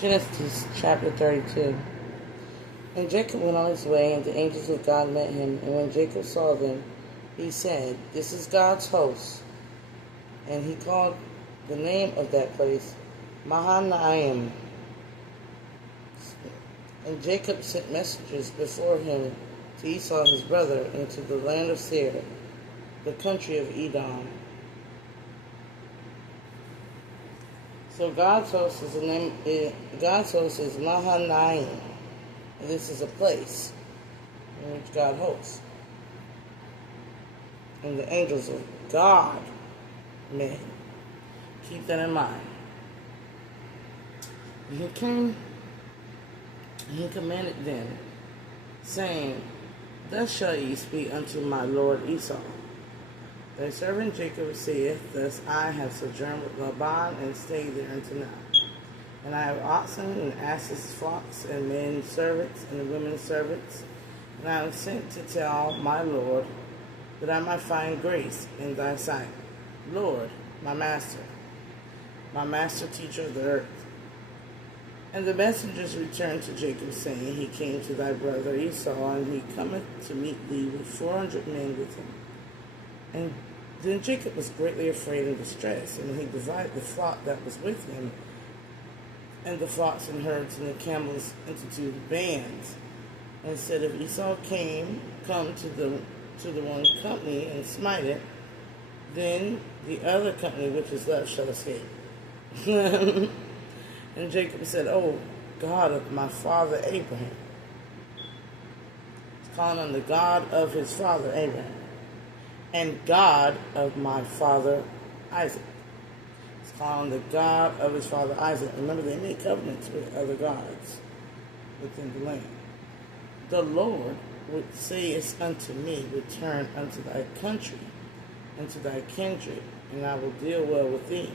Genesis chapter 32. And Jacob went on his way, and the angels of God met him. And when Jacob saw them, he said, "This is God's host." And he called the name of that place Mahanaim. And Jacob sent messengers before him to Esau his brother into the land of Seir, the country of Edom. So God's host is God's host is Mahanaim. And this is a place in which God hosts. And the angels of God met him. Keep that in mind. And he came, and he commanded them, saying, "Thus shall ye speak unto my lord Esau. Thy servant Jacob saith, Thus I have sojourned with Laban, and stayed there until now. And I have oxen and asses, flocks, and men servants, and women servants. And I am sent to tell my Lord that I might find grace in thy sight. Lord, my master teacher of the earth." And the messengers returned to Jacob, saying, "He came to thy brother Esau, and he cometh to meet thee with 400 men with him." And then Jacob was greatly afraid and distressed, and he divided the flock that was with him, and the flocks and herds and the camels into two bands, and said, "If Esau come to the one company and smite it, then the other company which is left shall escape." And Jacob said, "O God of my father Abraham," he's calling on the God of his father Abraham, "and God of my father Isaac." He's calling on the God of his father Isaac. Remember, they made covenants with other gods within the land. "The Lord would sayest unto me, Return unto thy country and to thy kindred, and I will deal well with thee.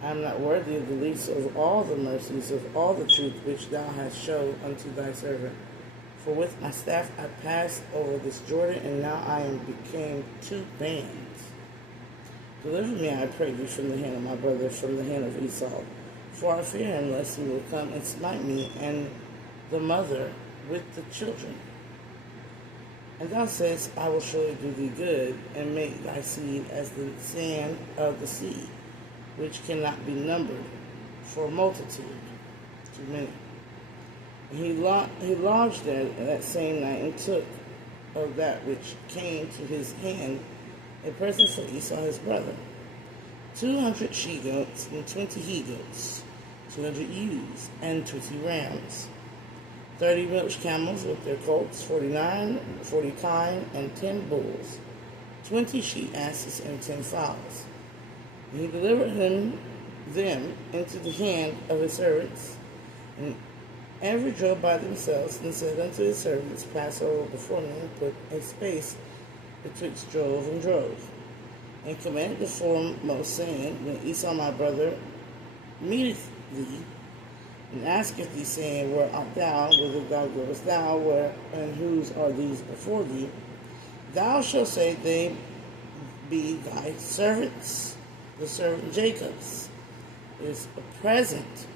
I am not worthy of the least of all the mercies of all the truth which thou hast showed unto thy servant. For with my staff I passed over this Jordan, and now I am became two bands. Deliver me, I pray thee, from the hand of my brother, from the hand of Esau. For I fear him, lest he will come and smite me and the mother with the children. And thou sayest, I will surely do thee good, and make thy seed as the sand of the sea, which cannot be numbered for multitude." Too many. And he lodged there that same night, and took of that which came to his hand a present for Esau his brother, 200 she-goats and 20 he-goats, 200 ewes and 20 rams, 30 milch camels with their colts, 40 kine, and 10 bulls, 20 she-asses, and 10 fowls. And he delivered them into the hand of his servants, and every drove by themselves, and said unto his servants, Pass over before me, and put a space betwixt drove and drove. And commanded the foremost, saying, When Esau my brother meeteth thee, and asketh thee, saying, Where art thou? Whither thou goest thou? Where and whose are these before thee? Thou shalt say, They be thy servants, the servant Jacob's, is a present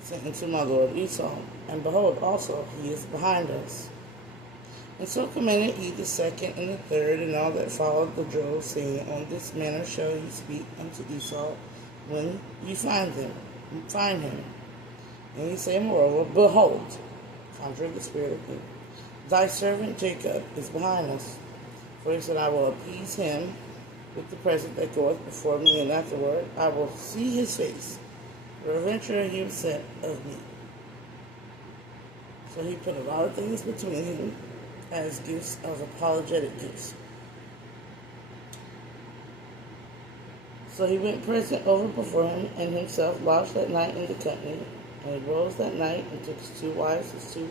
sent unto my lord Esau. And behold, also he is behind us. And so commanded he the second and the third, and all that followed the drove, saying, On this manner shall ye speak unto Esau when ye find him. And he said, Moreover, behold, conjure the spirit of me, thy servant Jacob is behind us. For he said, I will appease him with the present that goeth before me, and afterward I will see his face. Peradventure he will set of me. So he put a lot of things between him as gifts of apologetic gifts. So he went present over before him, and himself lodged that night in the company. And he rose that night, and took his 2 wives, his 2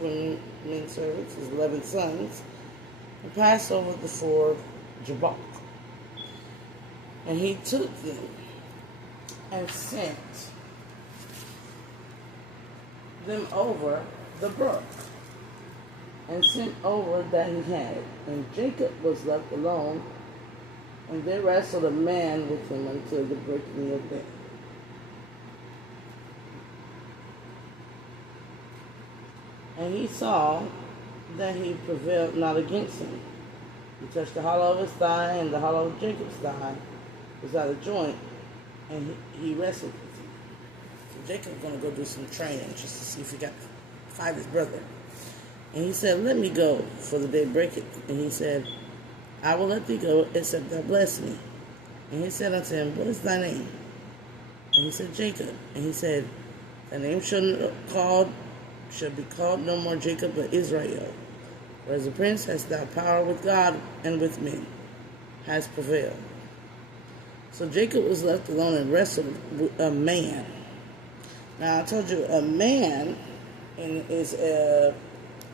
women servants, his 11 sons, and passed over the ford Jabbok. And he took them, and sent them over the brook, and sent over that he had. And Jacob was left alone, and there wrestled a man with him until the breaking of day. And he saw that he prevailed not against him. He touched the hollow of his thigh, and the hollow of Jacob's thigh was out of joint, and he wrestled with him. So Jacob's going to go do some training just to see if he got to fight his brother. And he said, let me go, for the day breaketh. And he said, I will let thee go, except thou bless me. And he said unto him, what is thy name? And he said, Jacob. And he said, thy name shall be called no more Jacob, but Israel. For as a prince hast thou power with God and with men, has prevailed. So Jacob was left alone and wrestled with a man. Now I told you, a man is a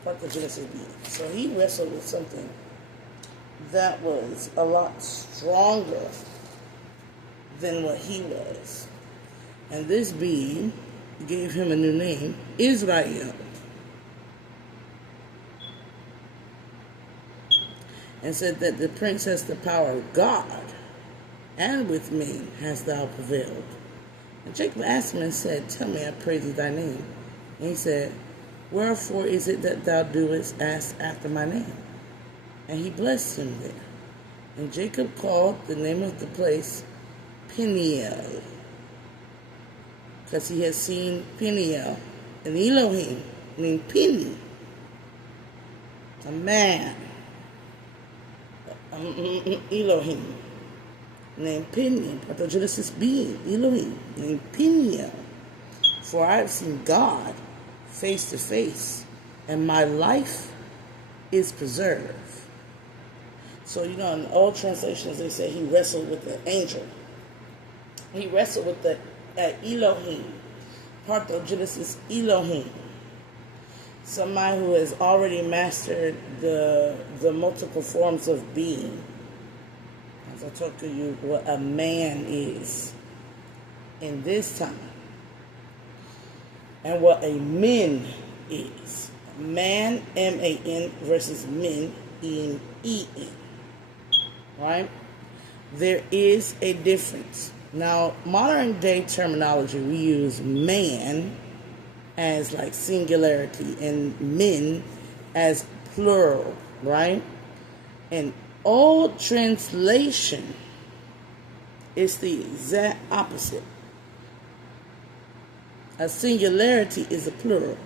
part of Genesis being. So he wrestled with something that was a lot stronger than what he was. And this being gave him a new name, Israel. And said that the prince has the power of God, and with men hast thou prevailed. And Jacob asked him and said, tell me, I pray thee, thy name. And he said, wherefore is it that thou doest ask after my name? And he blessed him there. And Jacob called the name of the place Peniel, because he had seen Peniel, an Elohim named Peni, a man, Elohim named Peniel, part of Genesis being, Elohim named Peniel. For I have seen God face to face, and my life is preserved. So, in old translations, they say he wrestled with the angel. He wrestled with the Elohim, part of Genesis Elohim. Somebody who has already mastered the multiple forms of being. As I talk to you, what a man is in this time. And what a min is. Man, M-A-N, versus men, M-E-N. Right? There is a difference. Now, modern day terminology, we use man as like singularity and men as plural, right? And old translation is the exact opposite. A singularity is a plural.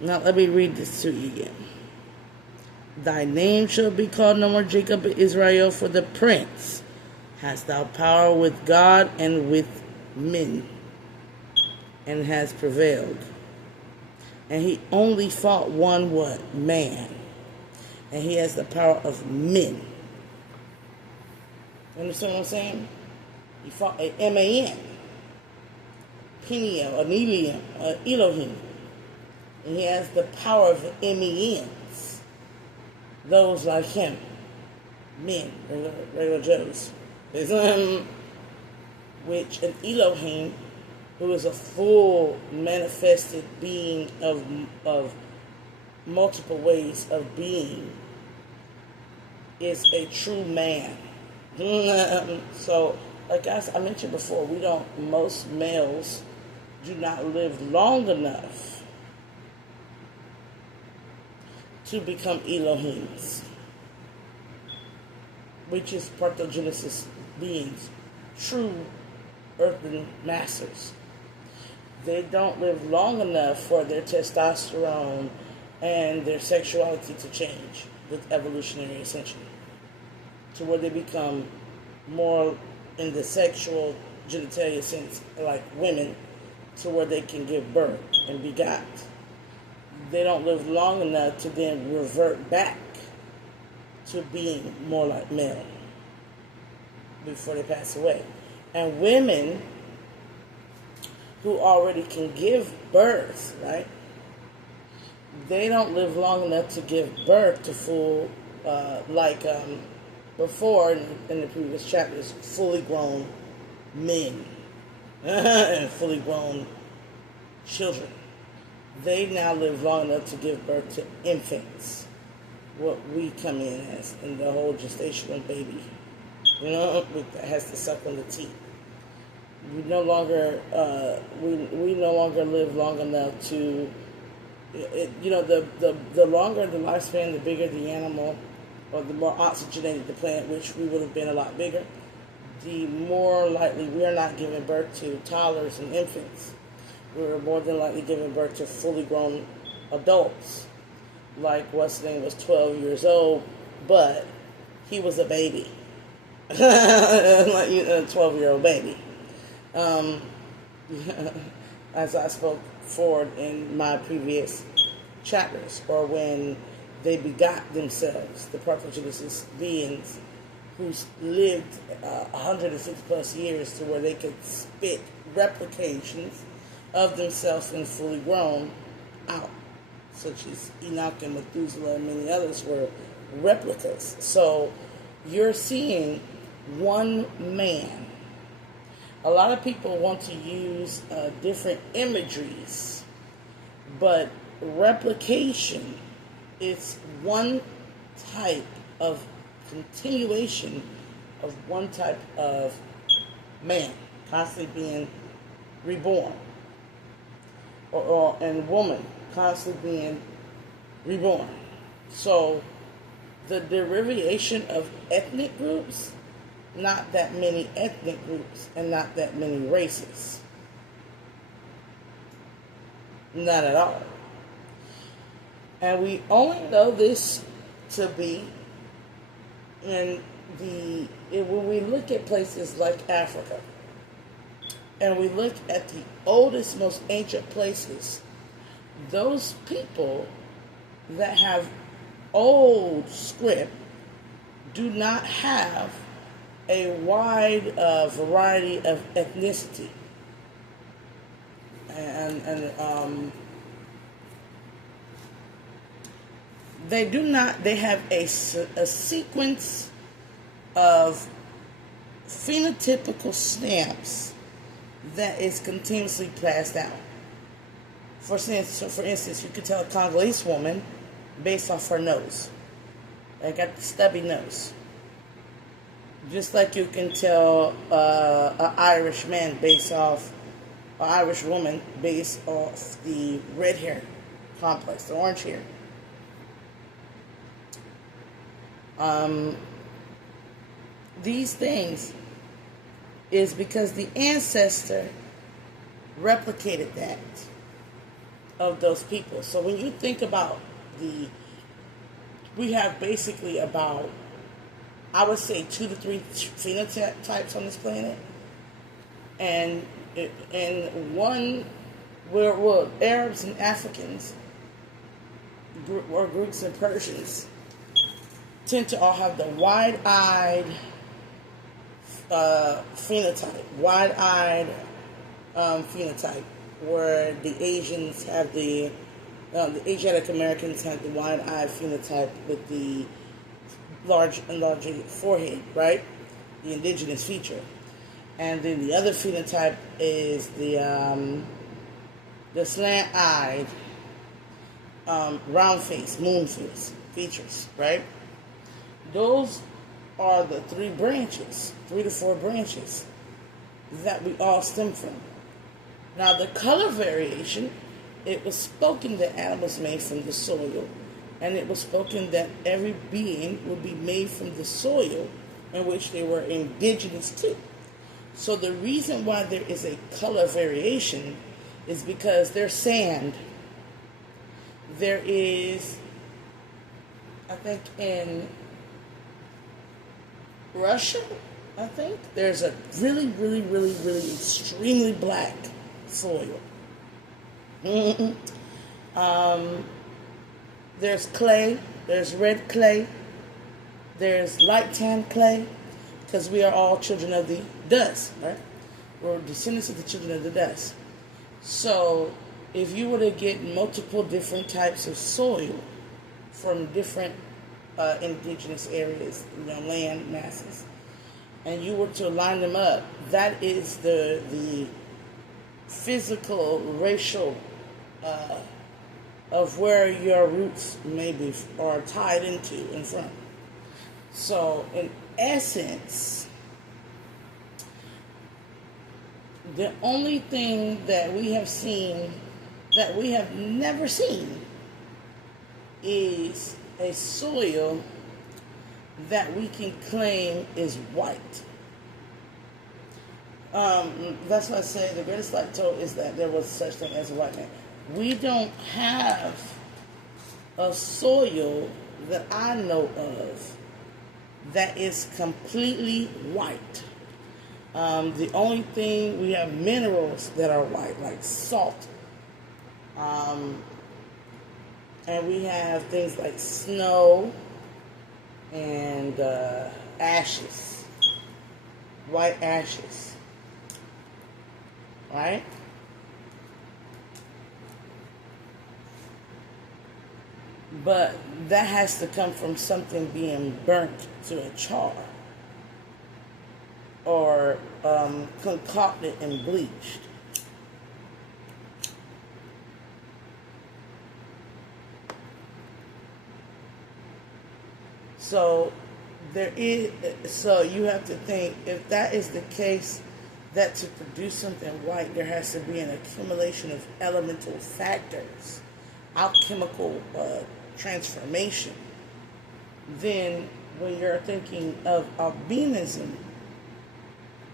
Now, let me read this to you again. Thy name shall be called no more Jacob, but Israel, for the prince hast thou power with God and with men, and has prevailed. And he only fought one what? Man. And he has the power of men. You understand what I'm saying? He fought a M-A-N. Peniel, an Elohim. And he has the power of the M-E-Ns. Those like him. Men, regular Joes. Which an Elohim, who is a full manifested being of multiple ways of being, is a true man. So, like I mentioned before, most males do not live long enough to become Elohims, which is part of Genesis beings, true earthly masters. They don't live long enough for their testosterone and their sexuality to change with evolutionary ascension, to where they become more in the sexual genitalia sense, like women, to where they can give birth and begot. They don't live long enough to then revert back to being more like male before they pass away. And women who already can give birth, right? They don't live long enough to give birth to full, before in the previous chapters, fully grown men and fully grown children. They now live long enough to give birth to infants, what we come in as, in the whole gestational baby, that has to suck on the teat. We no longer we no longer live long enough to the longer the lifespan, the bigger the animal, or the more oxygenated the plant, which we would have been a lot bigger, the more likely we are not giving birth to toddlers and infants. We're more than likely giving birth to fully grown adults. Like what's his name was 12 years old, but he was a baby, like a 12-year-old baby. Um, as I spoke forward in my previous chapters, or when they begot themselves, the parthenogenesis beings who lived 150 plus years to where they could spit replications of themselves and fully grown out, such as Enoch and Methuselah and many others were replicas. So you're seeing one man. A lot of people want to use different imageries, but replication is one type of continuation of one type of man constantly being reborn, and woman constantly being reborn. So the derivation of ethnic groups, not that many ethnic groups and not that many races. Not at all. And we only know this to be when we look at places like Africa, and we look at the oldest, most ancient places, those people that have old script do not have a wide variety of ethnicity. And they have a sequence of phenotypical that is continuously passed down. For instance, you could tell a Congolese woman based off her nose. They got the stubby nose. Just like you can tell an Irish man based off, an Irish woman based off the red hair complex, the orange hair. These things is because the ancestor replicated that of those people. So when you think about we have basically about, I would say, 2 to 3 phenotypes on this planet, and one where Arabs and Africans or Greeks and Persians tend to all have the wide-eyed phenotype, phenotype, where the Asians have the Asiatic Americans have the wide-eyed phenotype with the large forehead, right? The indigenous feature. And then the other phenotype is the slant-eyed, round face, moon face features, right? Those are the 3 to 4 branches that we all stem from. Now, the color variation, it was spoken that Adam was made from the soil, and it was spoken that every being would be made from the soil in which they were indigenous to. So the reason why there is a color variation is because there's sand. There is, I think in Russia, there's a really, really, really, really extremely black soil. There's clay, there's red clay, there's light tan clay, because we are all children of the dust, right? We're descendants of the children of the dust. So if you were to get multiple different types of soil from different indigenous areas, land masses, and you were to line them up, that is the physical, racial of where your roots maybe are tied into and from. So in essence, The only thing that we have seen that we have never seen is a soil that we can claim is white. That's why I say the greatest light told is that there was such thing as a white man. We don't have a soil that I know of that is completely white. The only thing, we have minerals that are white, like salt. And we have things like snow and ashes, white ashes, right? But that has to come from something being burnt to a char or concocted and bleached. So so you have to think, if that is the case, that to produce something white, there has to be an accumulation of elemental factors, alchemical transformation. Then when you're thinking of albinism,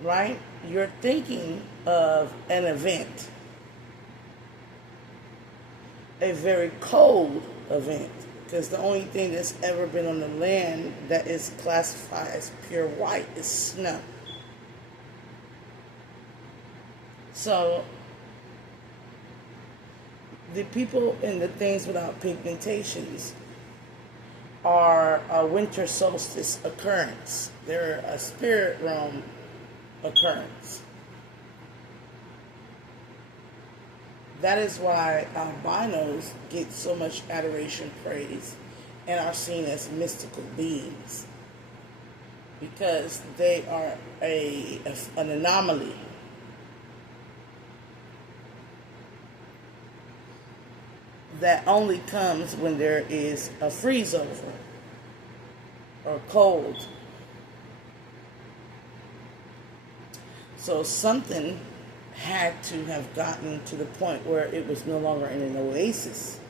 right, you're thinking of an event, a very cold event, because the only thing that's ever been on the land that is classified as pure white is snow. So the people in the things without pigmentations are a winter solstice occurrence. They're a spirit realm occurrence. That is why albinos get so much adoration, praise, and are seen as mystical beings, because they are an anomaly. That only comes when there is a freeze over or cold. So something had to have gotten to the point where it was no longer in an oasis,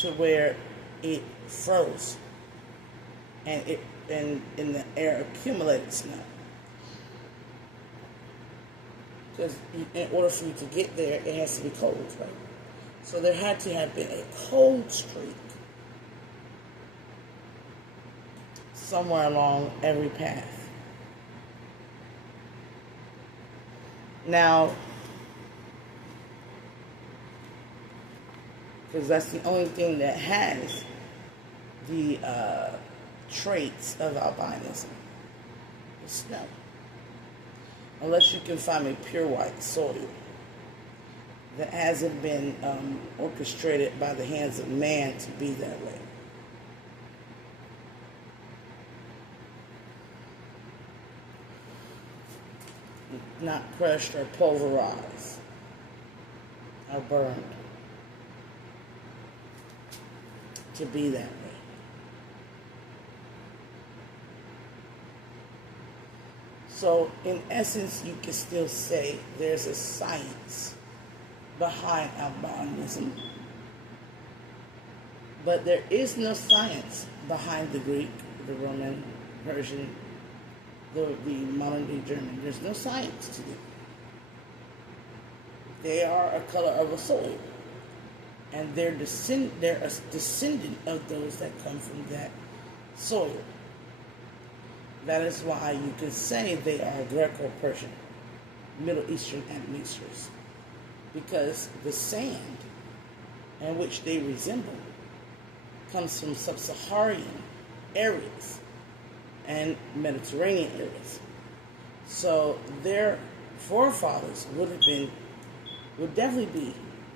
to where it froze and the air accumulated snow. Because in order for you to get there, it has to be cold, right? So there had to have been a cold streak somewhere along every path. Now, because that's the only thing that has the traits of albinism, the snow. Unless you can find a pure white soil that hasn't been orchestrated by the hands of man to be that way. Not crushed or pulverized or burned to be that way. So in essence, you can still say there's a science behind albinism, but there is no science behind the Greek, the Roman, Persian, the modern day German. There's no science to them. They are a color of a soil, and they're a descendant of those that come from that soil. That is why you can say they are Greco-Persian, Middle Eastern admixtures, because the sand in which they resemble comes from sub-Saharan areas and Mediterranean areas. So their forefathers would definitely be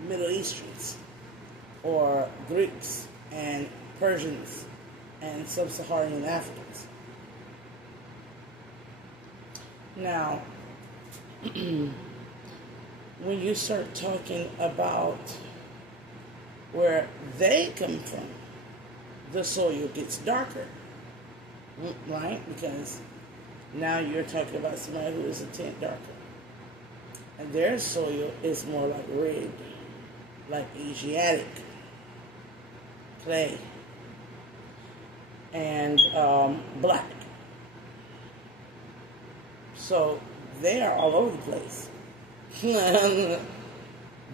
Middle Easterns or Greeks and Persians and sub-Saharan Africans. Now, when you start talking about where they come from, the soil gets darker, right? Because now you're talking about somebody who is a tint darker. And their soil is more like red, like Asiatic clay, and black. So they are all over the place.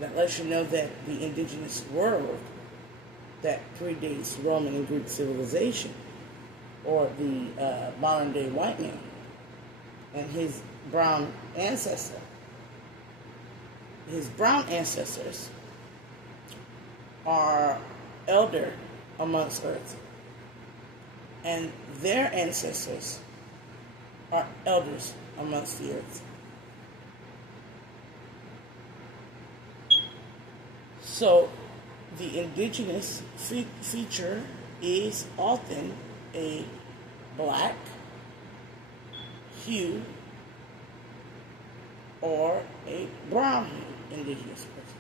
That lets you know that the indigenous world that predates Roman and Greek civilization, or the modern day white man and his brown ancestor, his brown ancestors are elder amongst earth, and their ancestors are elders amongst the earth. So the indigenous feature is often a black hue or a brown hue indigenous person.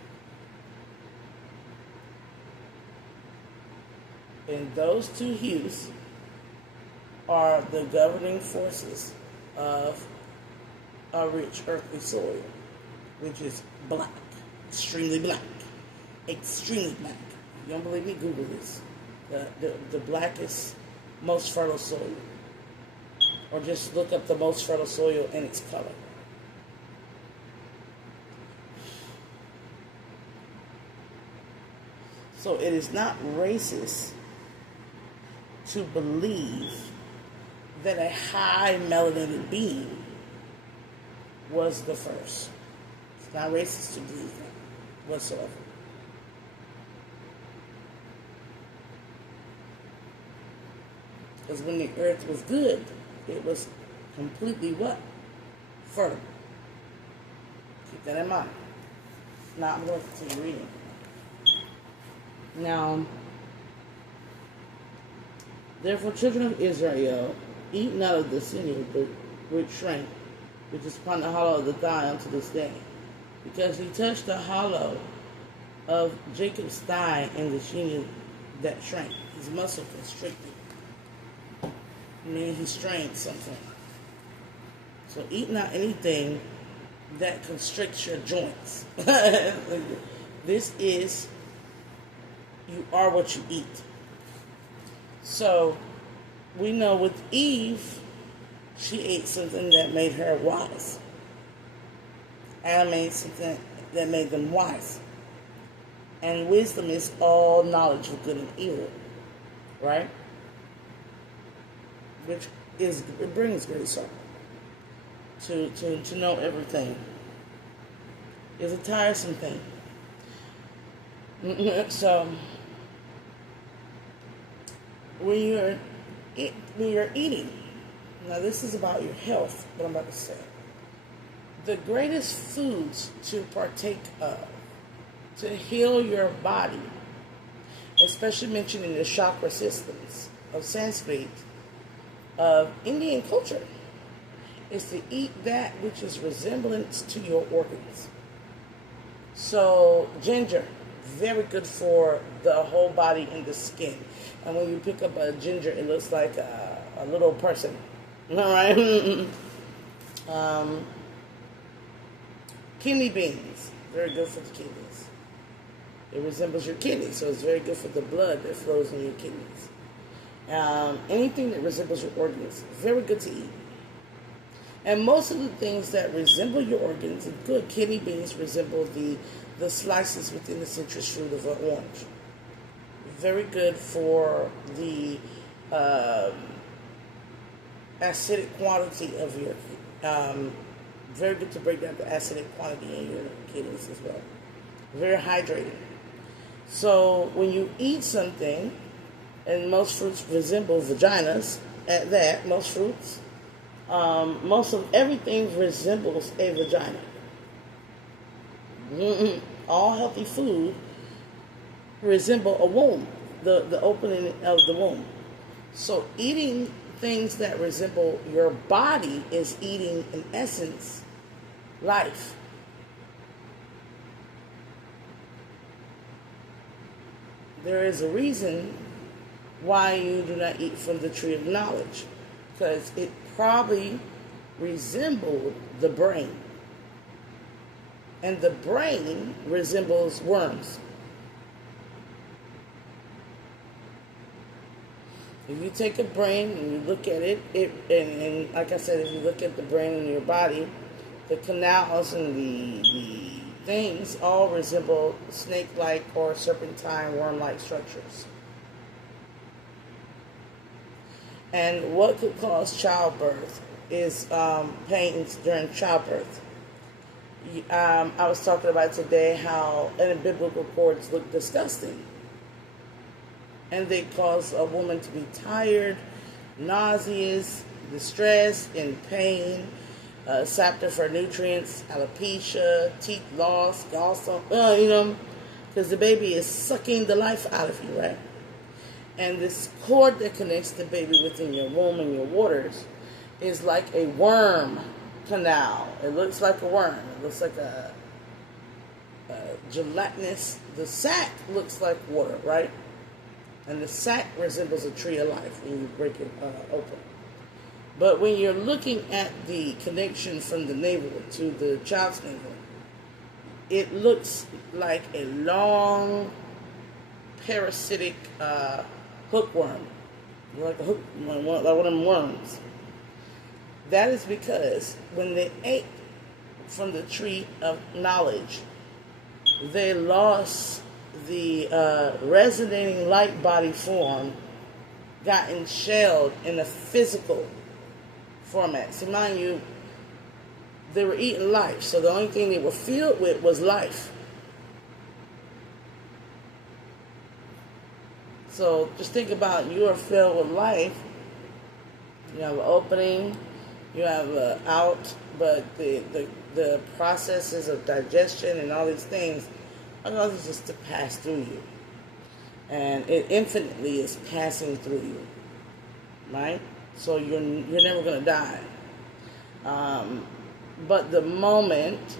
And those two hues are the governing forces of a rich earthly soil, which is black, extremely black, extremely black. If you don't believe me, Google this. The blackest, most fertile soil. Or just look up the most fertile soil and its color. So it is not racist to believe that a high melanated being was the first. It's not racist to believe that whatsoever. Because when the earth was good, it was completely what? Fertile. Keep that in mind. Now I'm going to continue reading. Now, therefore, children of Israel, eat not of the sinew which shrank, which is upon the hollow of the thigh unto this day, because he touched the hollow of Jacob's thigh and the sinew that shrank. His muscle constricted. And then he strained something. So eat not anything that constricts your joints. This is, you are what you eat. So we know with Eve, she ate something that made her wise. Adam ate something that made them wise. And wisdom is all knowledge of good and evil. Right? Which is, it brings great sorrow. To know everything is a tiresome thing. So when you're eating, now this is about your health, what I'm about to say. The greatest foods to partake of to heal your body, especially mentioning the chakra systems of Sanskrit, of Indian culture, is to eat that which is resemblance to your organs. So ginger, very good for the whole body and the skin. And when you pick up a ginger, it looks like a little person. All right. Kidney beans, very good for the kidneys. It resembles your kidneys, so it's very good for the blood that flows in your kidneys. Anything that resembles your organs, very good to eat. And most of the things that resemble your organs are good. Kidney beans resemble the slices within the citrus fruit of an orange. Very good for the acidic quality of your very good to break down the acidic quality in your kidneys as well. Very hydrating. So when you eat something, and most fruits resemble vaginas, at that, most fruits, most of everything resembles a vagina. All healthy food resemble a womb, the opening of the womb. So eating things that resemble your body is eating, in essence, life. There is a reason why you do not eat from the tree of knowledge, because it probably resembled the brain. And the brain resembles worms. If you take a brain and you look at it, and like I said, if you look at the brain in your body, the canals and the things all resemble snake-like or serpentine worm-like structures. And what could cause childbirth is pains during childbirth. I was talking about today how biblical cords look disgusting. And they cause a woman to be tired, nauseous, distressed, in pain, sapped of her nutrients, alopecia, teeth loss, gallstone, because the baby is sucking the life out of you, right? And this cord that connects the baby within your womb and your waters is like a worm canal. It looks like a worm. It looks like a gelatinous. The sac looks like water, right? And the sac resembles a tree of life when you break it open. But when you're looking at the connection from the navel to the child's navel, it looks like a long, parasitic hookworm, like a hookworm, like one of them worms. That is because when they ate from the tree of knowledge, they lost the resonating light body form, gotten shelled in a physical format. So mind you, they were eating life, so the only thing they were filled with was life. So just think about, you are filled with life. You have an opening, you have an out, but the processes of digestion and all these things are going to just to pass through you. And it infinitely is passing through you, right? So you're never going to die. But the moment,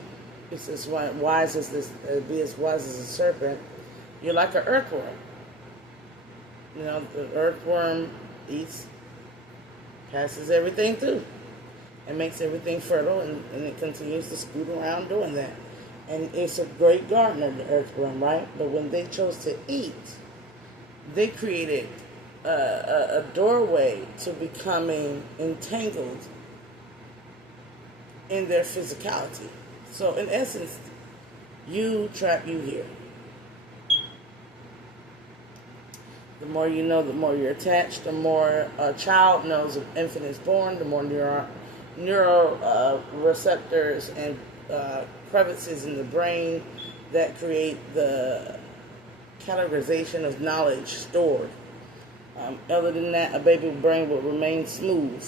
it's as wise as this, be as wise as a serpent, you're like an earthworm. You know, the earthworm eats, passes everything through, and makes everything fertile, and it continues to scoot around doing that. And it's a great gardener, the earthworm, right? But when they chose to eat, they created a doorway to becoming entangled in their physicality. So in essence, you trap you here. The more you know, the more you're attached. The more a child knows of infant is born, the more neural receptors and crevices in the brain that create the categorization of knowledge stored. Other than that, a baby's brain will remain smooth.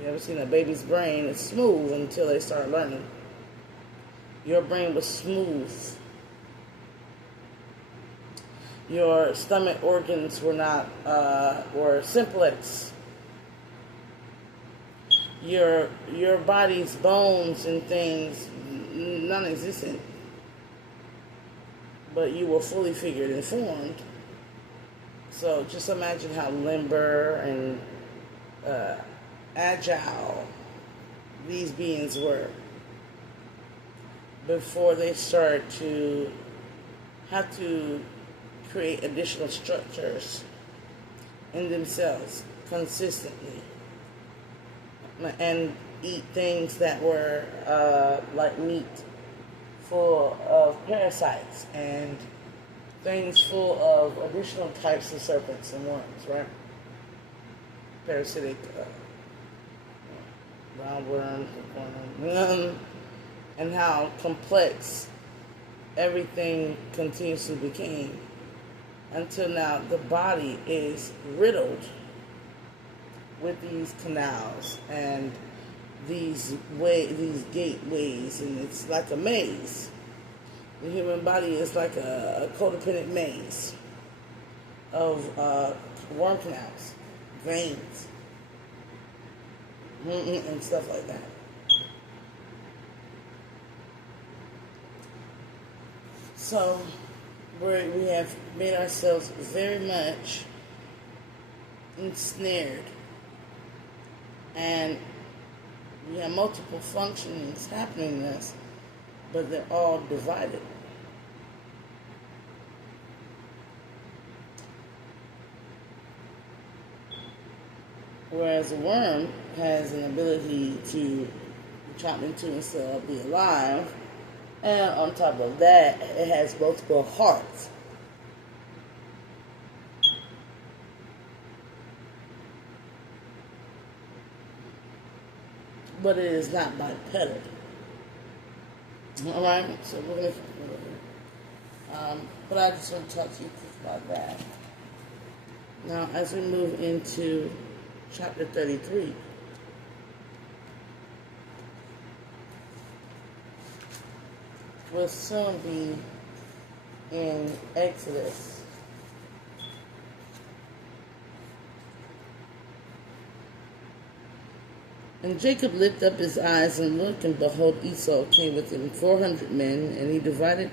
You ever seen a baby's brain? It's smooth until they start learning. Your brain was smooth. Your stomach organs were simplex. Your body's bones and things non-existent, but you were fully figured and formed. So just imagine how limber and agile these beings were before they start to have to create additional structures in themselves consistently and eat things that were like meat full of parasites and things full of additional types of serpents and worms, right? Parasitic roundworm, and how complex everything continuously became until now the body is riddled with these canals and these gateways, and it's like a maze. The human body is like a codependent maze of worm canals, veins, and stuff like that. So we have made ourselves very much ensnared, and we have multiple functions happening in us but they're all divided. Whereas a worm has an ability to chop into and still be alive. And on top of that, it has multiple hearts. But it is not bipedal. Alright, so we're going to... but I just want to talk to you about that. Now, as we move into chapter 33, we'll soon be in Exodus. And Jacob lifted up his eyes and looked, and behold, Esau came with him 400 men, and he divided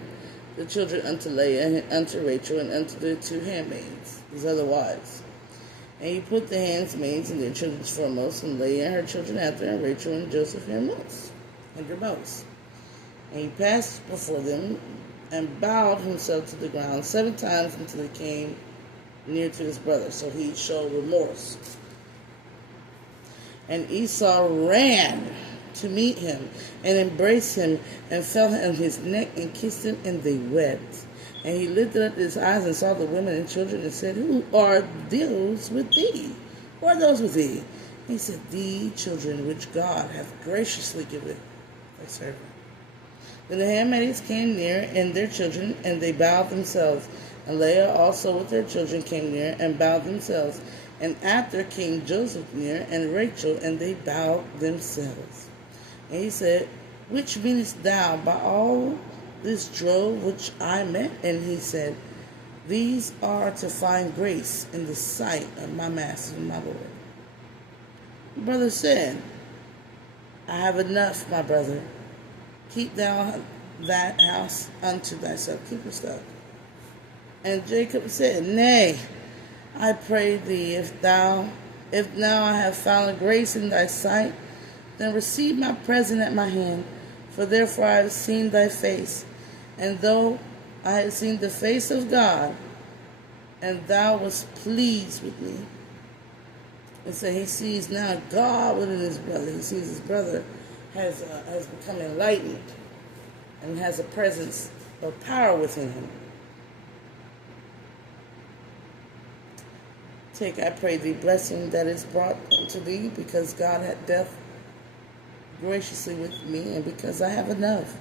the children unto Leah, and unto Rachel, and unto the two handmaids, his other wives. And he put the handmaids and their children foremost, and Leah and her children after, and Rachel and Joseph hindermost. And he passed before them, and bowed himself to the ground 7 times until he came near to his brother. So he showed remorse. And Esau ran to meet him, and embraced him, and fell on his neck, and kissed him, and they wept. And he lifted up his eyes, and saw the women and children, and said, Who are those with thee? Who are those with thee? And he said, The children which God hath graciously given thy servant. Then the handmaids came near, and their children, and they bowed themselves. And Leah also with their children came near, and bowed themselves. And after came Joseph near, and Rachel, and they bowed themselves. And he said, Which meanest thou by all this drove which I met? And he said, These are to find grace in the sight of my master and my Lord. The brother said, I have enough, my brother. Keep thou that house unto thyself. Keep your stuff. And Jacob said, Nay, I pray thee, if now I have found grace in thy sight, then receive my present at my hand. For therefore I have seen thy face, and though I had seen the face of God, and thou wast pleased with me. And so he sees now God within his brother. He sees his brother has become enlightened and has a presence of power within him. Take, I pray thee, blessing that is brought unto thee, because God hath dealt graciously with me, and because I have enough.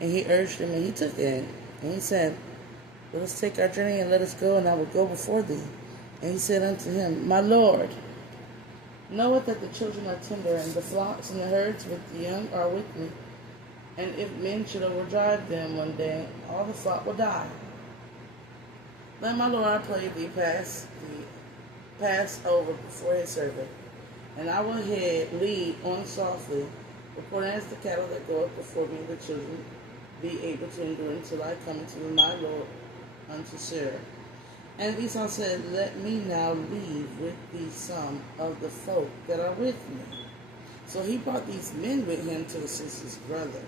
And he urged him, and he took it. And he said, Let us take our journey, and let us go, and I will go before thee. And he said unto him, My Lord, knoweth that the children are tender, and the flocks and the herds with the young are with me. And if men should overdrive them one day, all the flock will die. Let my Lord, I pray thee, pass over before his servant, and I will lead on softly, according as the cattle that go up before me, the children be able to endure until I come to my Lord unto Seir. And Esau said, Let me now leave with thee some of the folk that are with me. So he brought these men with him to assist his brother.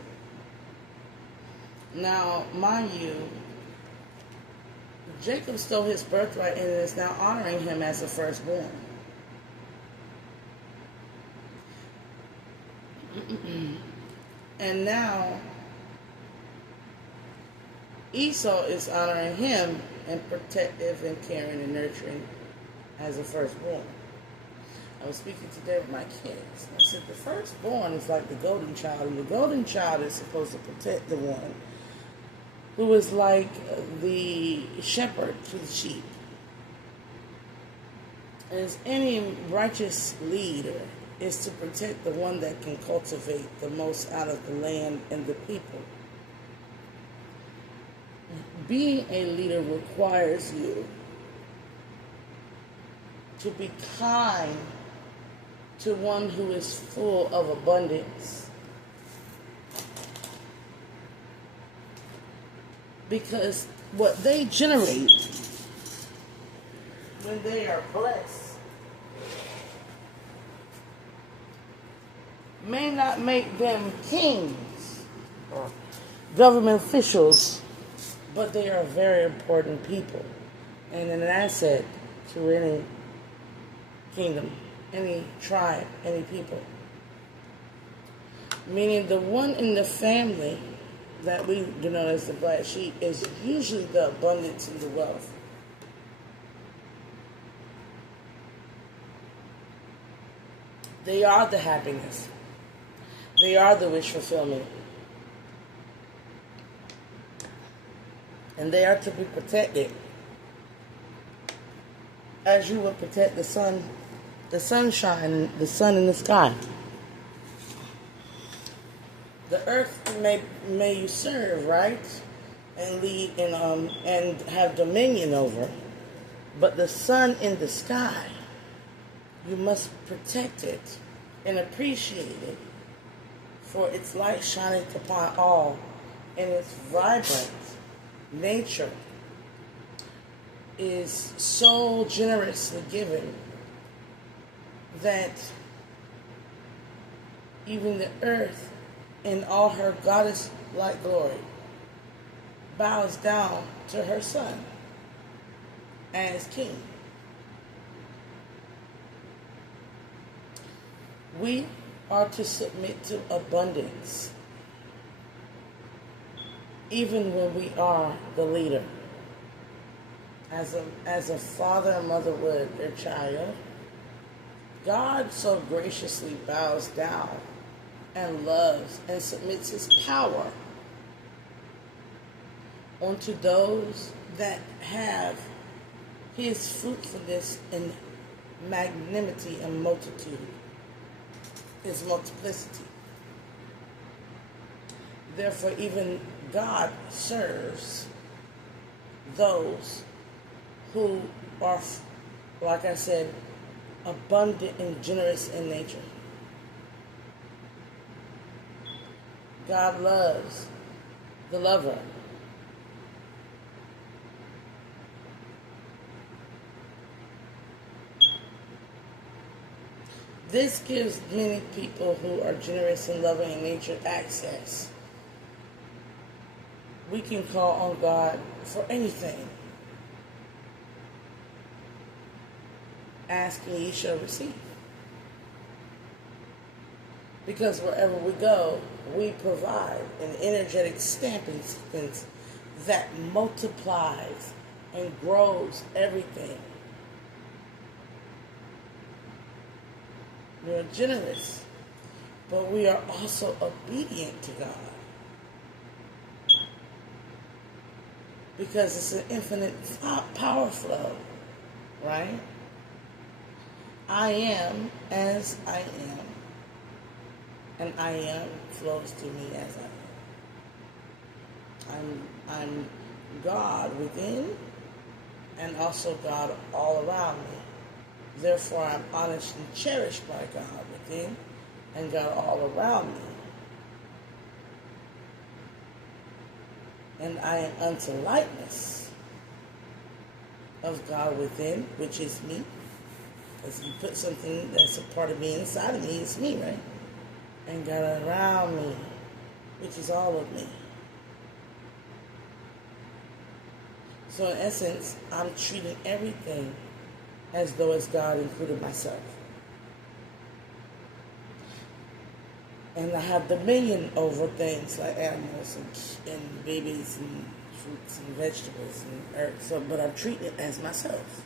Now, mind you, Jacob stole his birthright and is now honoring him as a firstborn. And now Esau is honoring him and protective and caring and nurturing as a firstborn. I was speaking today with my kids. I said the firstborn is like the golden child, and the golden child is supposed to protect the one who is like the shepherd to the sheep. As any righteous leader is to protect the one that can cultivate the most out of the land and the people. Being a leader requires you to be kind to one who is full of abundance. Because what they generate when they are blessed may not make them kings, government officials, but they are very important people and an asset to any kingdom, any tribe, any people. Meaning the one in the family that we denote as the black sheep is usually the abundance and the wealth. They are the happiness. They are the wish fulfillment. And they are to be protected as you would protect the sun, the sunshine, the sun in the sky. The earth may you serve, right? And lead and have dominion over. But the sun in the sky, you must protect it and appreciate it for its light shining upon all and its vibrant nature is so generously given that even the earth in all her goddess-like glory bows down to her son as king. We are to submit to abundance, even when we are the leader. As a father and mother would their child, God so graciously bows down and loves and submits his power onto those that have his fruitfulness and magnanimity and multitude, his multiplicity. Therefore, even God serves those who are, like I said, abundant and generous in nature. God loves the lover. This gives many people who are generous and loving in nature access. We can call on God for anything. Ask and ye shall receive. Because wherever we go, we provide an energetic stamping sequence that multiplies and grows everything. We are generous, but we are also obedient to God. Because it's an infinite power flow, right? I am as I am, and I am flows to me as I am. I'm God within, and also God all around me. Therefore, I'm honored and cherished by God within, and God all around me. And I am unto likeness of God within, which is me. Because if you put something that's a part of me inside of me, it's me, right? And God around me, which is all of me. So in essence, I'm treating everything as though it's God, including myself. And I have dominion over things like animals and babies and fruits and vegetables and earth. So, but I'm treating it as myself.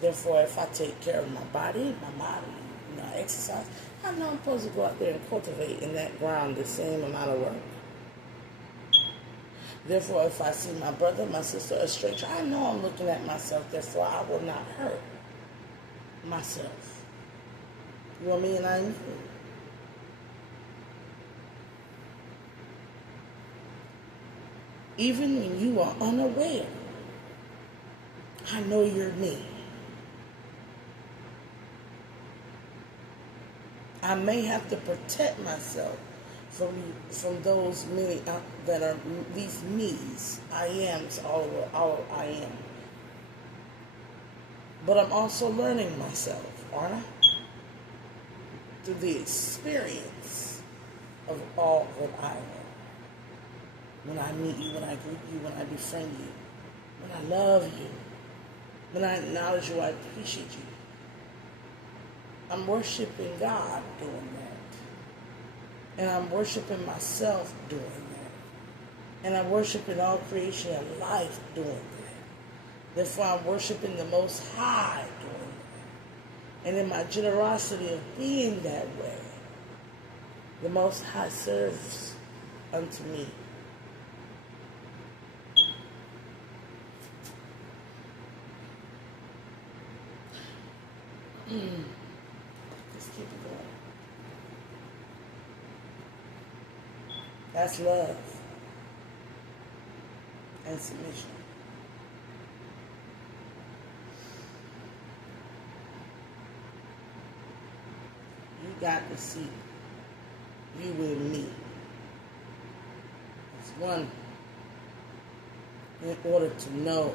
Therefore, if I take care of my body, my mind, I exercise, I know I'm supposed to go out there and cultivate in that ground the same amount of work. Therefore, if I see my brother, my sister, a stranger, I know I'm looking at myself. Therefore, I will not hurt myself. You want me and I? Even when you are unaware, I know you're me. I may have to protect myself from those many that are these me's. I am's all I am. But I'm also learning myself, aren't I? Through the experience of all that I am. When I meet you, when I greet you, when I befriend you, when I love you, when I acknowledge you, I appreciate you. I'm worshiping God doing that. And I'm worshiping myself doing that. And I'm worshiping all creation and life doing that. Therefore, I'm worshiping the Most High doing that. And in my generosity of being that way, the Most High serves unto me. Let's keep it going. That's love and submission. You got to see you and me as one in order to know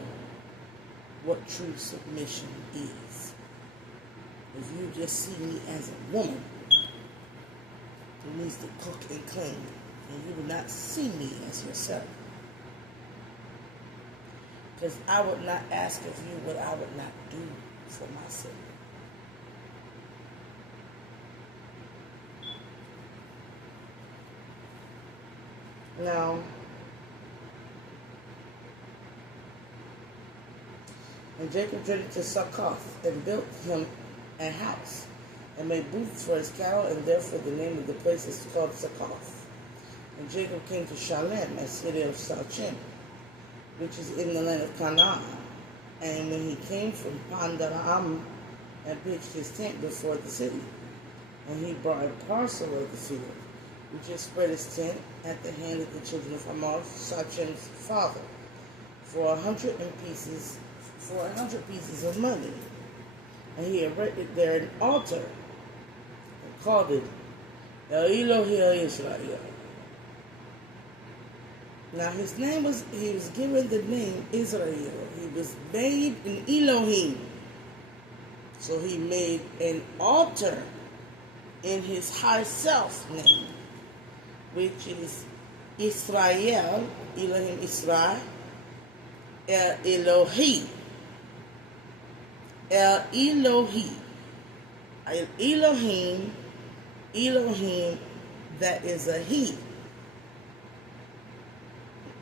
what true submission is. If you just see me as a woman who needs to cook and clean, and you would not see me as yourself. Because I would not ask of you what I would not do for myself. Now, and Jacob journeyed to Succoth and built him a house and made booths for his cattle, and therefore the name of the place is called Succoth. And Jacob came to Shalem, a city of Shechem, which is in the land of Canaan. And when he came from Pandaraam and pitched his tent before the city, and he brought a parcel of the field, which had spread his tent at the hand of the children of Hamor, Shechem's father, for 100 pieces of money. And he erected there an altar and called it El Elohe Israel. Now he was given the name Israel. He was made in Elohim. So he made an altar in his high self name, which is Israel, Elohim Israel, El Elohi. El Elohi. El Elohim, Elohim, that is a he.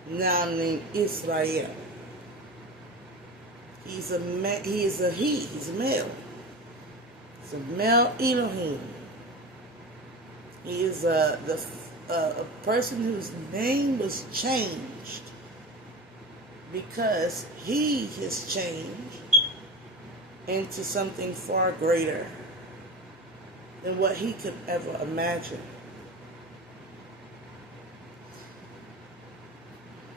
Now named Israel. He's a he. He's a male. It's a male Elohim. He is a person whose name was changed because he has changed into something far greater than what he could ever imagine.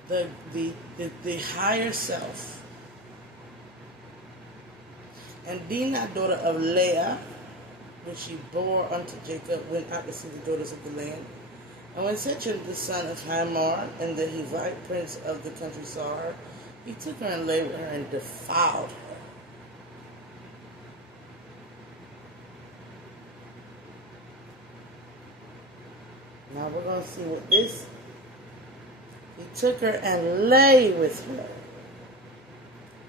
The higher self. And Dinah, daughter of Leah, which she bore unto Jacob, went out to see the daughters of the land. And when Shechem, the son of Hamor, and the Hivite prince of the country, saw her, he took her and lay with her and defiled her. Now we're going to see what this. He took her and lay with her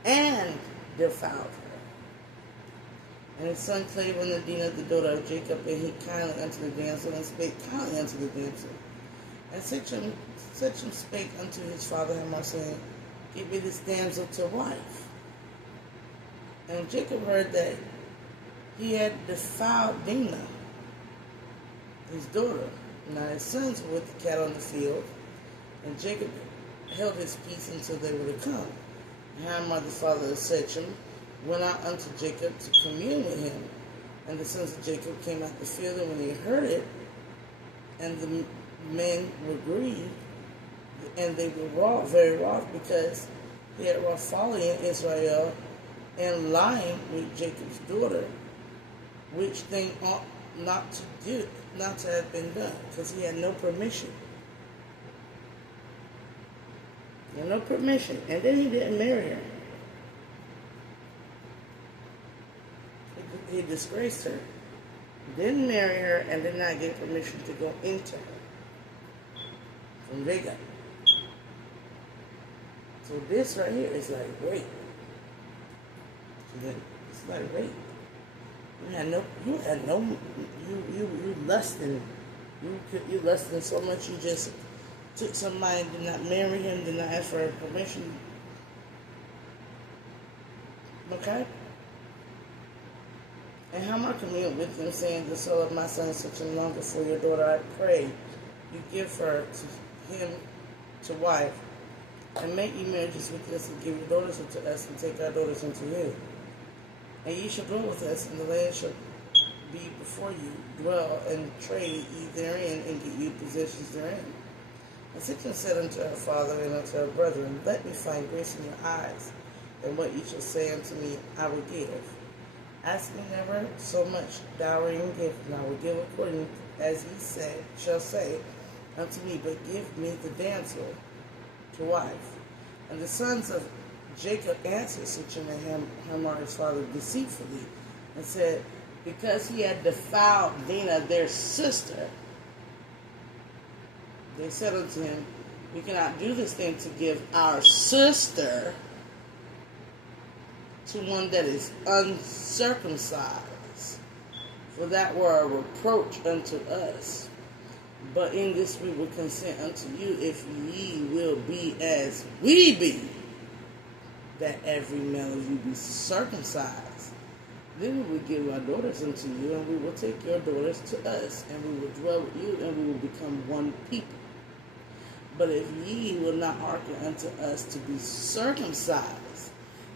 and defiled her. And his son clave unto Dinah, the daughter of Jacob, and he kindly unto the damsel, and spake kindly unto the damsel. And Shechem spake unto his father Hamor, saying, Give me this damsel to wife. And Jacob heard that he had defiled Dinah, his daughter. Now his sons were with the cattle in the field, and Jacob held his peace until they were to come. And Hamor, the father of Shechem, went out unto Jacob to commune with him. And the sons of Jacob came out the field, and when they heard it, and the men were grieved, and they were very wroth, because he had wrought folly in Israel, and lying with Jacob's daughter, which thing ought not to have been done, because he had no permission. He had no permission, and then he didn't marry her. He disgraced her, didn't marry her, and did not get permission to go into her. from Jacob. So this right here is like rape. It's like rape. You lusting. You lusting so much you just took somebody, did not marry him, did not ask for permission. Okay? And how I commune with them, saying, the soul of my son is such a longer for your daughter, I pray you give her to him to wife, and make ye marriages with us, and give your daughters unto us, and take our daughters unto you. And ye shall dwell with us, and the land shall be before you, dwell and trade ye therein, and get you possessions therein. And Sitchin said unto her father and unto her brethren, let me find grace in your eyes, and what ye shall say unto me I will give. Ask me never so much dowry and gift, and I will give according as ye shall say unto me, but give me the damsel to wife. And the sons of Jacob answered Sitchin and Hamor his father deceitfully, and said, because he had defiled Dinah their sister, they said unto him, we cannot do this thing to give our sister to one that is uncircumcised, for that were a reproach unto us. But in this we will consent unto you, if ye will be as we be, that every male of you be circumcised. Then we will give our daughters unto you, and we will take your daughters to us, and we will dwell with you, and we will become one people. But if ye will not hearken unto us to be circumcised,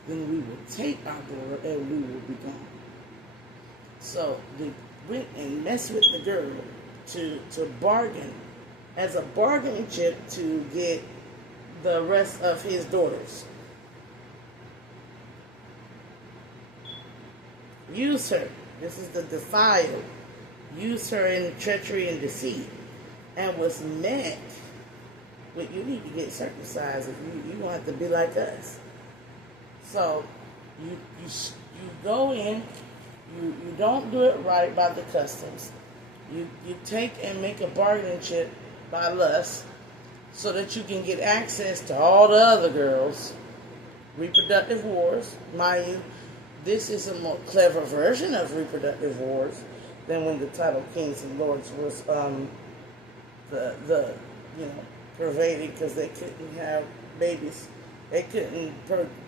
then we will take our daughter, and we will be gone. So they went and messed with the girl to bargain, as a bargaining chip, to get the rest of his daughters. Use her. This is the defiled. Use her in treachery and deceit, and was met with, you need to get circumcised if you want to be like us. So you go in, you don't do it right by the customs. You take and make a bargaining chip by lust, so that you can get access to all the other girls. Reproductive wars, mind you. This is a more clever version of reproductive wars than when the title Kings and Lords was pervaded, because they couldn't have babies. They couldn't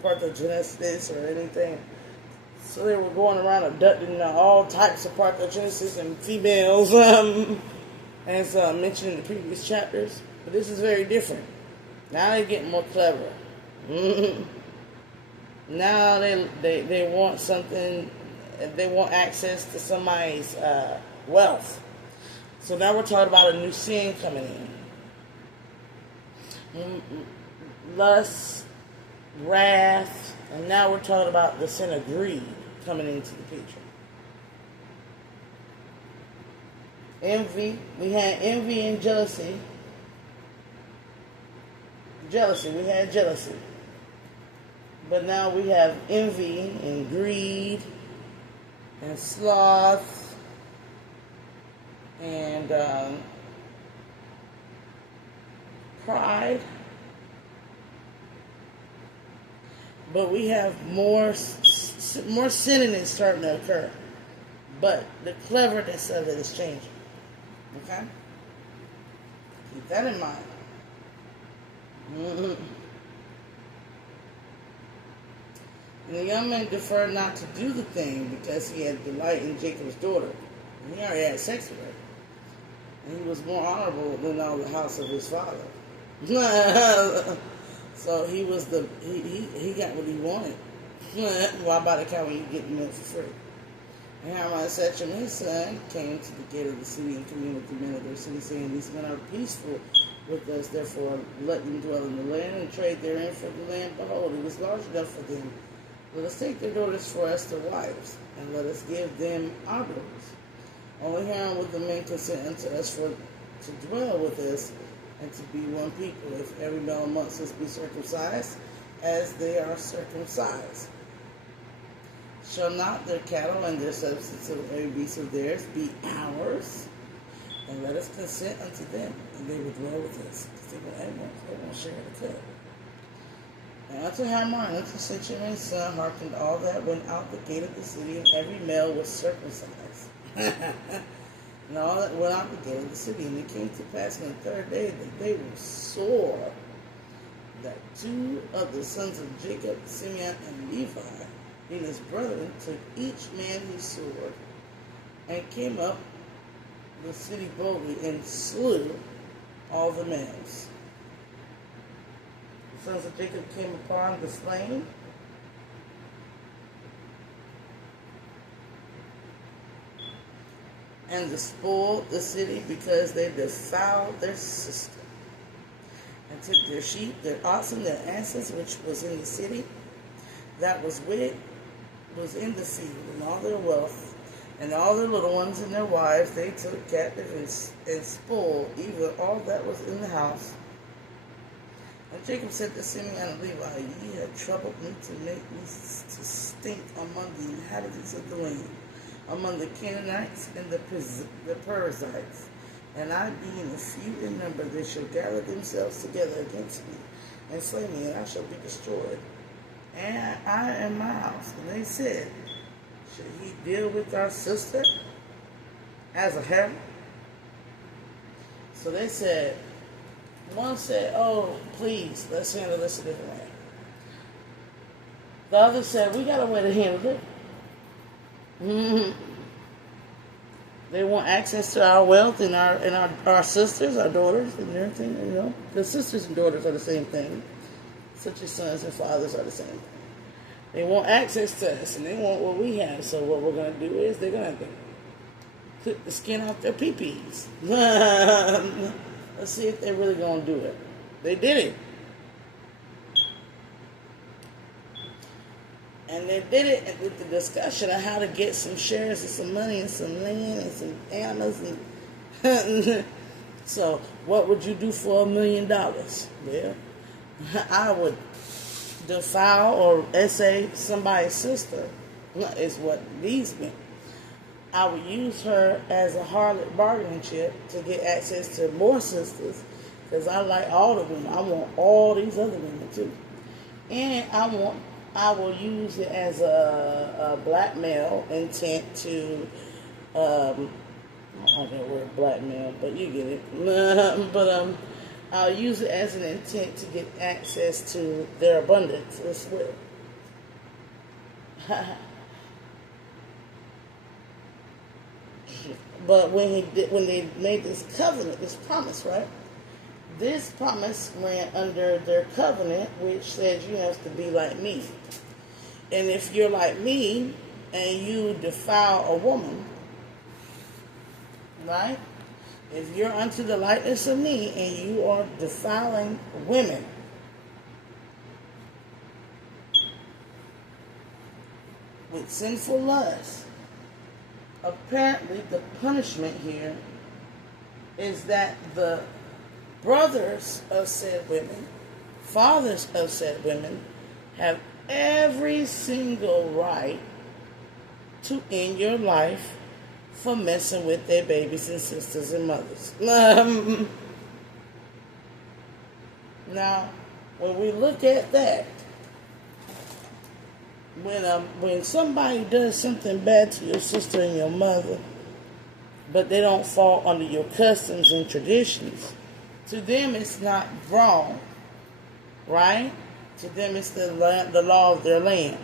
parthogenesis or anything. So they were going around abducting all types of parthogenesis and females, as mentioned in the previous chapters. But this is very different. Now they're getting more clever. Now they want something, they want access to somebody's wealth. So now we're talking about a new sin coming in. Lust, wrath, and now we're talking about the sin of greed coming into the picture. Envy, we had envy and jealousy. We had jealousy. But now we have envy and greed and sloth and pride. But we have more sinning is starting to occur. But the cleverness of it is changing. Okay? Keep that in mind. And the young man deferred not to do the thing, because he had delight in Jacob's daughter. And he already had sex with her. And he was more honorable than all the house of his father. So he was he got what he wanted. Why buy the cow when you get the milk for free? And Hamor said to his son came to the gate of the city and communed with the men of their city, saying, these men are peaceful with us, therefore let them dwell in the land and trade therein for the land. Behold, it is large enough for them. Let us take their daughters for us to wives, and let us give them our daughters. Only herein would the men consent unto us to dwell with us, and to be one people, if every male amongst us be circumcised, as they are circumcised. Shall not their cattle and their substance of every beast of theirs be ours? and let us consent unto them, and they will dwell with us. They won't share the cup. And unto Hamor and unto Sincharin's son hearkened all that went out the gate of the city, and every male was circumcised. And all that went out the gate of the city. And it came to pass on the third day that they were sore, that two of the sons of Jacob, Simeon and Levi, being his brethren, took each man his sword, and came up the city boldly, and slew all the males. The sons of Jacob came upon the slain, and despoiled the city, because they defiled their sister, and took their sheep, their oxen, their asses, which was in the city, that was in the field, and all their wealth, and all their little ones and their wives they took captive, and spoiled even all that was in the house. And Jacob said to Simeon and Levi, Ye have troubled me to make me to stink among the inhabitants of the land, among the Canaanites and the Perizzites. And I, being a few in number, they shall gather themselves together against me, and slay me, and I shall be destroyed, and I and my house. And they said, Should he deal with our sister as a harlot? So they said, one said, Oh, please, let's handle this a different way. The other said, We got a way to handle it. Mm-hmm. They want access to our wealth and our sisters, our daughters, and everything. You know, the sisters and daughters are the same thing. Such as sons and fathers are the same thing. They want access to us, and they want what we have. So what we're going to do is they're going to put the skin off their pee-pees. Let's see if they're really going to do it. They did it. And they did it with the discussion of how to get some shares and some money and some land and some animals. And so, what would you do for $1 million? Well, I would defile or essay somebody's sister, is what these mean. I would use her as a harlot bargaining chip to get access to more sisters, because I like all the women. I want all these other women too. And I will use it as a blackmail intent to, I don't like that word blackmail, but you get it. But I'll use it as an intent to get access to their abundance as well. But when they made this covenant, this promise, right? This promise ran under their covenant, which says you have to be like me. And if you're like me and you defile a woman, right? If you're unto the likeness of me and you are defiling women, with sinful lust, apparently the punishment here is that the brothers of said women, fathers of said women, have every single right to end your life for messing with their babies and sisters and mothers. Now, when we look at that, when somebody does something bad to your sister and your mother, but they don't fall under your customs and traditions, to them it's not wrong, right? To them it's the law of their land.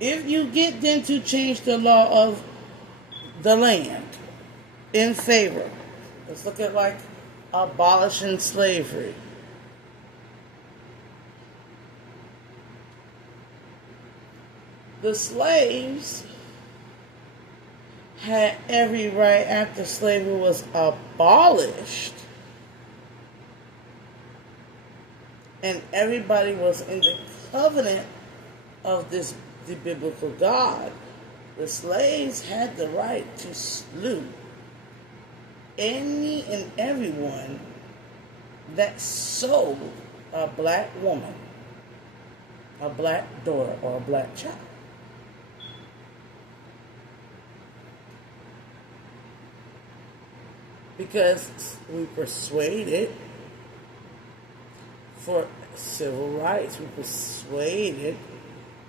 If you get them to change the law of the land in favor, let's look at like abolishing slavery. The slaves had every right after slavery was abolished, and everybody was in the covenant of the biblical God. The slaves had the right to slew any and everyone that sold a black woman, a black daughter, or a black child. because we persuaded for civil rights. We persuaded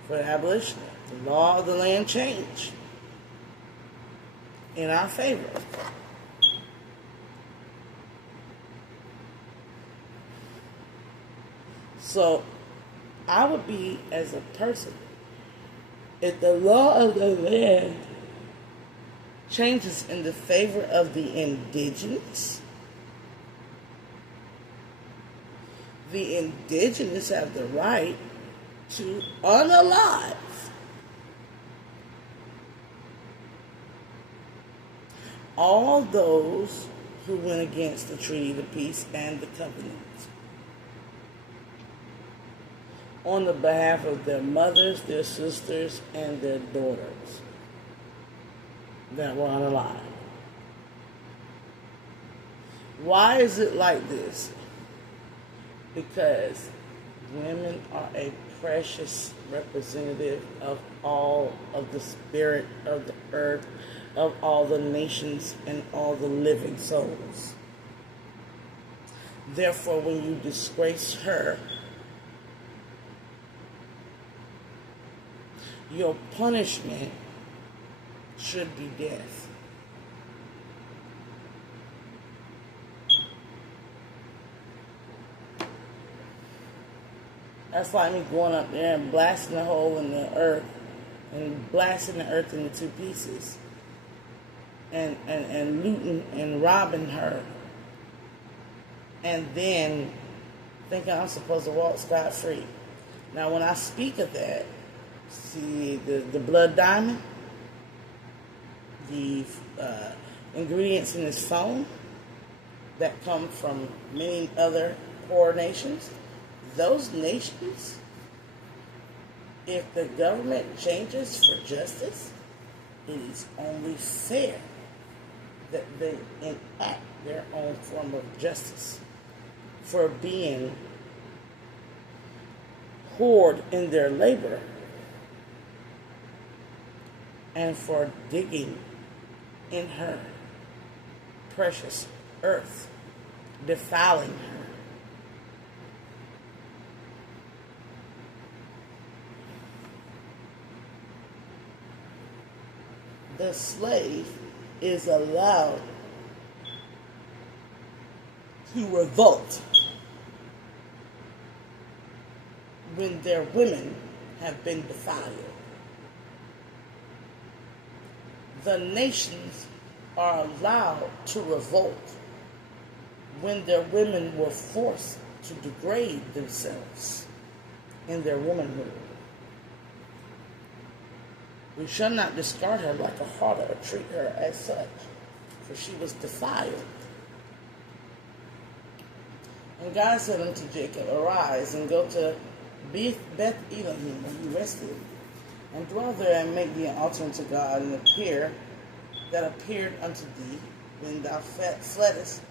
for abolition. The law of the land changed in our favor. So I would be, as a person, if the law of the land changes in the favor of the indigenous have the right to unalive all those who went against the Treaty of Peace and the Covenant on the behalf of their mothers, their sisters, and their daughters that were unalive. Why is it like this? Because women are a precious representative of all of the spirit of the earth, of all the nations, and all the living souls. Therefore, when you disgrace her, your punishment should be death. That's like me going up there and blasting a hole in the earth and blasting the earth into two pieces and looting and robbing her and then thinking I'm supposed to walk scot-free. Now, when I speak of that, see the blood diamond, the ingredients in this phone that come from many other poor nations, those nations, if the government changes for justice, it is only fair that they enact their own form of justice for being hoard in their labor and for digging in her precious earth, defiling her. The slave is allowed to revolt when their women have been defiled. The nations are allowed to revolt when their women were forced to degrade themselves in their womanhood. We shall not discard her like a harlot or treat her as such, for she was defiled. And God said unto Jacob, Arise and go to Beth Elohim, and he rested, and dwell there, and make thee an altar unto God, and that appeared unto thee when thou fleddest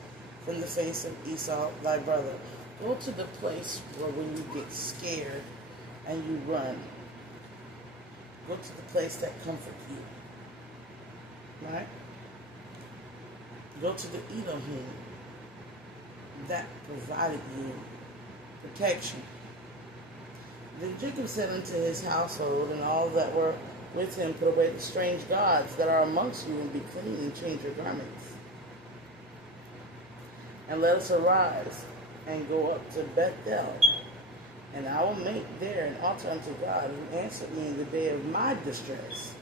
from the face of Esau thy brother. Go to the place where when you get scared and you run, go to the place that comforts you. Right? Go to the Elohim that provided you protection. Then Jacob said unto his household and all that were with him, Put away the strange gods that are amongst you, and be clean, and change your garments. And let us arise and go up to Bethel, and I will make there an altar unto God, who answered me in the day of my distress,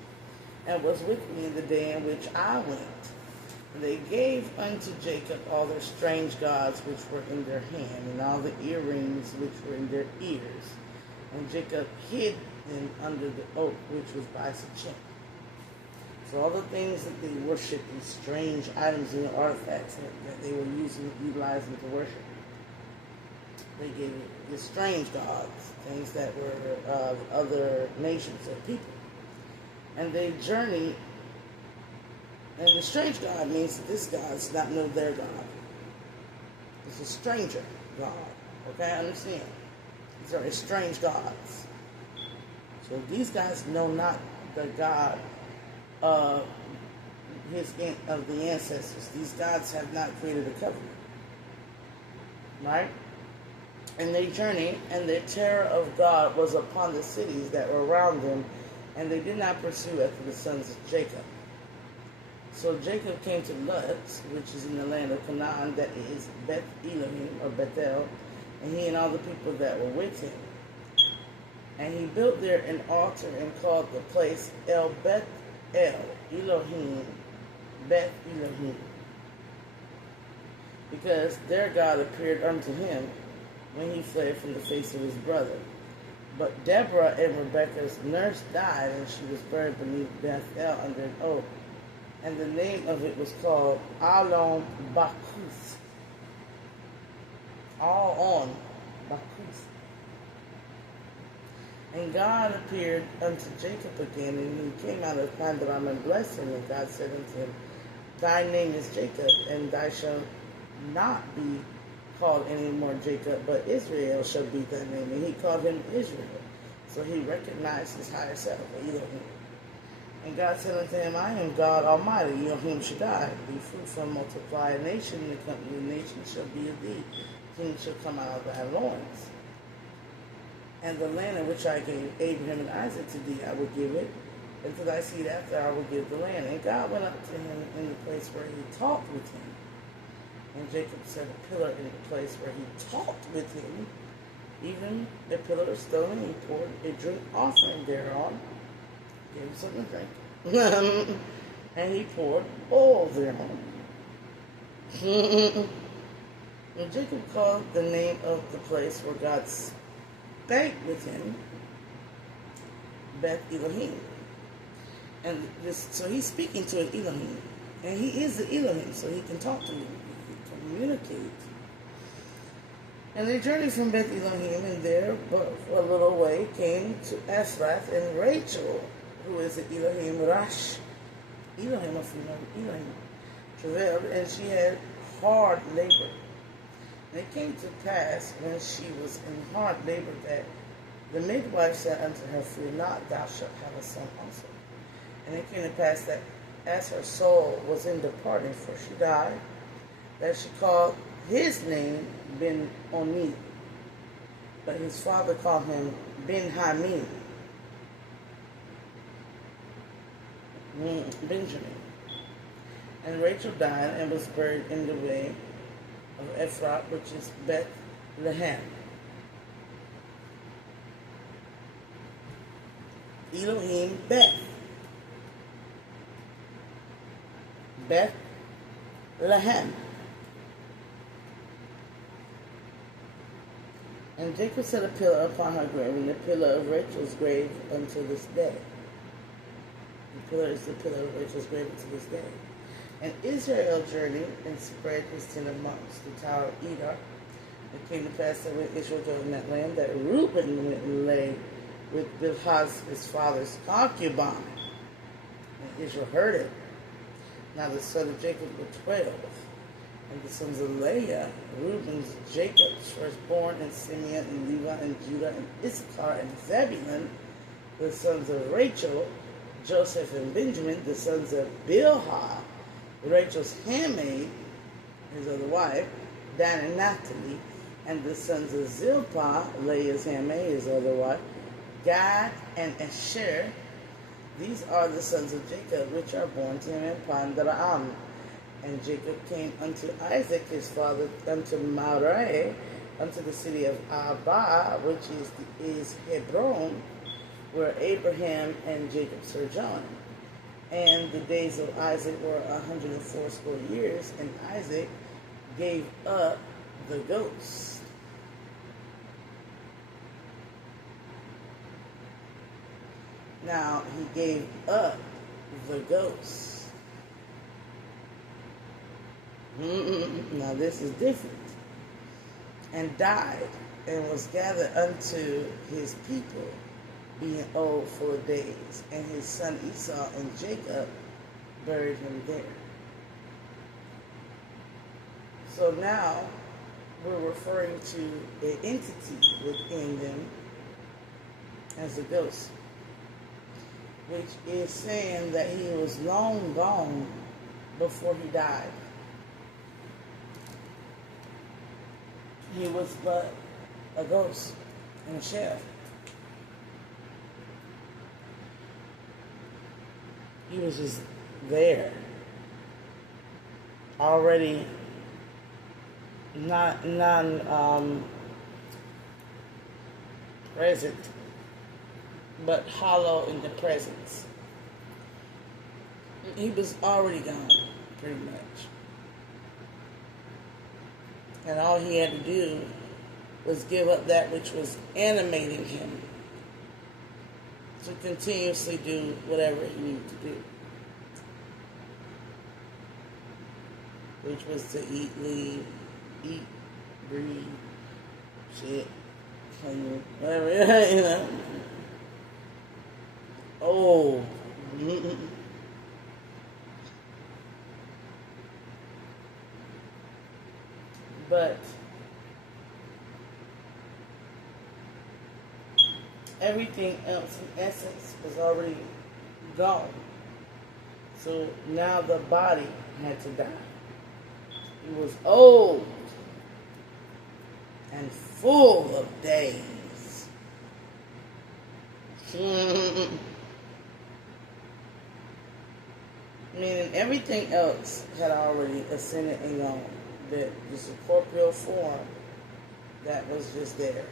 and was with me in the day in which I went. And they gave unto Jacob all their strange gods which were in their hand, and all the earrings which were in their ears. And Jacob hid them under the oak which was by Shechem. So all the things that they worshipped, these strange items and artifacts that they were utilizing to worship, they gave it the strange gods, things that were of other nations or people. And they journeyed, and the strange god means that this God does not know their God. It's a stranger God. Okay, understand? These are strange gods. So these guys know not the God of of the ancestors. These gods have not created a covenant, right? And they journeyed, and the terror of God was upon the cities that were around them, and they did not pursue after the sons of Jacob. So Jacob came to Luz, which is in the land of Canaan, that is Beth Elohim, or Bethel, and he and all the people that were with him. And he built there an altar and called the place El Beth El Elohim, Beth Elohim, because their God appeared unto him when he fled from the face of his brother. But Deborah and Rebekah's nurse died, and she was buried beneath Bethel under an oak. And the name of it was called Alon Bakuth. All on Bakuth. And God appeared unto Jacob again, and he came out of Pandaram and blessed him. And God said unto him, Thy name is Jacob, and thou shalt not be called any more Jacob, but Israel shall be thy name. And he called him Israel. So he recognized his higher self, Elohim. And God said unto him, I am God Almighty, Elohim Shaddai. Be fruitful and multiply. A nation in the company of nations shall be of thee. Kings shall come out of thy loins. And the land in which I gave Abraham and Isaac to thee, I will give it, and to thy seed after I will give the land. And God went up to him in the place where he talked with him. And Jacob set a pillar in the place where he talked with him, even the pillar of stone, and he poured a drink offering thereon. Gave him something to drink. And he poured oil thereon. And Jacob called the name of the place where God spake with him Beth Elohim. And so he's speaking to an Elohim. And he is the Elohim, so he can talk to him. He can communicate. And they journeyed from Beth Elohim, and there, but for a little way, came to Ephrath, and Rachel, who is the Elohim Rash, Elohim, if you know Elohim, travailed, and she had hard labor. And it came to pass, when she was in hard labor, that the midwife said unto her, Fear not, thou shalt have a son also. And it came to pass that as her soul was in departing, for she died, that she called his name Ben-Oni, but his father called him Ben-Hamim, Benjamin. And Rachel died and was buried in the way of Ephrath, which is Bethlehem. Elohim Bethlehem. And Jacob set a pillar upon her grave, and the pillar of Rachel's grave unto this day. The pillar is the pillar of Rachel's grave unto this day. And Israel journeyed and spread his tent amongst the tower of Edar. It came to pass that when Israel dwelt in that land, that Reuben went and lay with Bilhah his father's concubine. And Israel heard it. Now the sons of Jacob were 12. And the sons of Leah, Reuben's, Jacob's firstborn, and Simeon, and Levi, and Judah, and Issachar, and Zebulun, the sons of Rachel, Joseph and Benjamin, the sons of Bilhah, Rachel's handmaid, his other wife, Dan and Naphtali, and the sons of Zilpah, Leah's handmaid, his other wife, Gad and Asher. These are the sons of Jacob, which are born to him in Pandaram. And Jacob came unto Isaac his father, unto Moriah, unto the city of Abba, which is Hebron, where Abraham and Jacob sojourned. And the days of Isaac were 180 years, and Isaac gave up the ghost. Now he gave up the ghost. Now this is different. And died, and was gathered unto his people, being old 4 days. And his son Esau and Jacob buried him there. So now we're referring to an entity within them as a ghost, which is saying that he was long gone before he died. He was but a ghost in a shell. He was just there, already not present, but hollow in the presence. He was already gone, pretty much. And all he had to do was give up that which was animating him to continuously do whatever he needed to do. Which was to eat, breathe, shit, clean, whatever, you know. Oh. But everything else in essence was already gone. So now the body had to die. He was old and full of days. Meaning everything else had already ascended and gone. The corporeal form that was just there.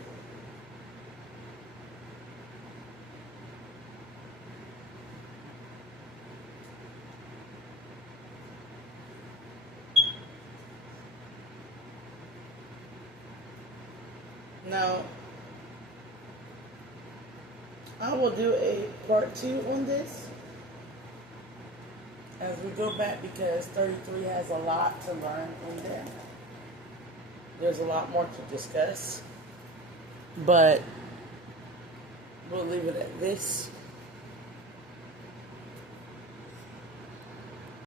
Now, I will do a part 2 on this as we go back, because 33 has a lot to learn in there. There's a lot more to discuss, but we'll leave it at this.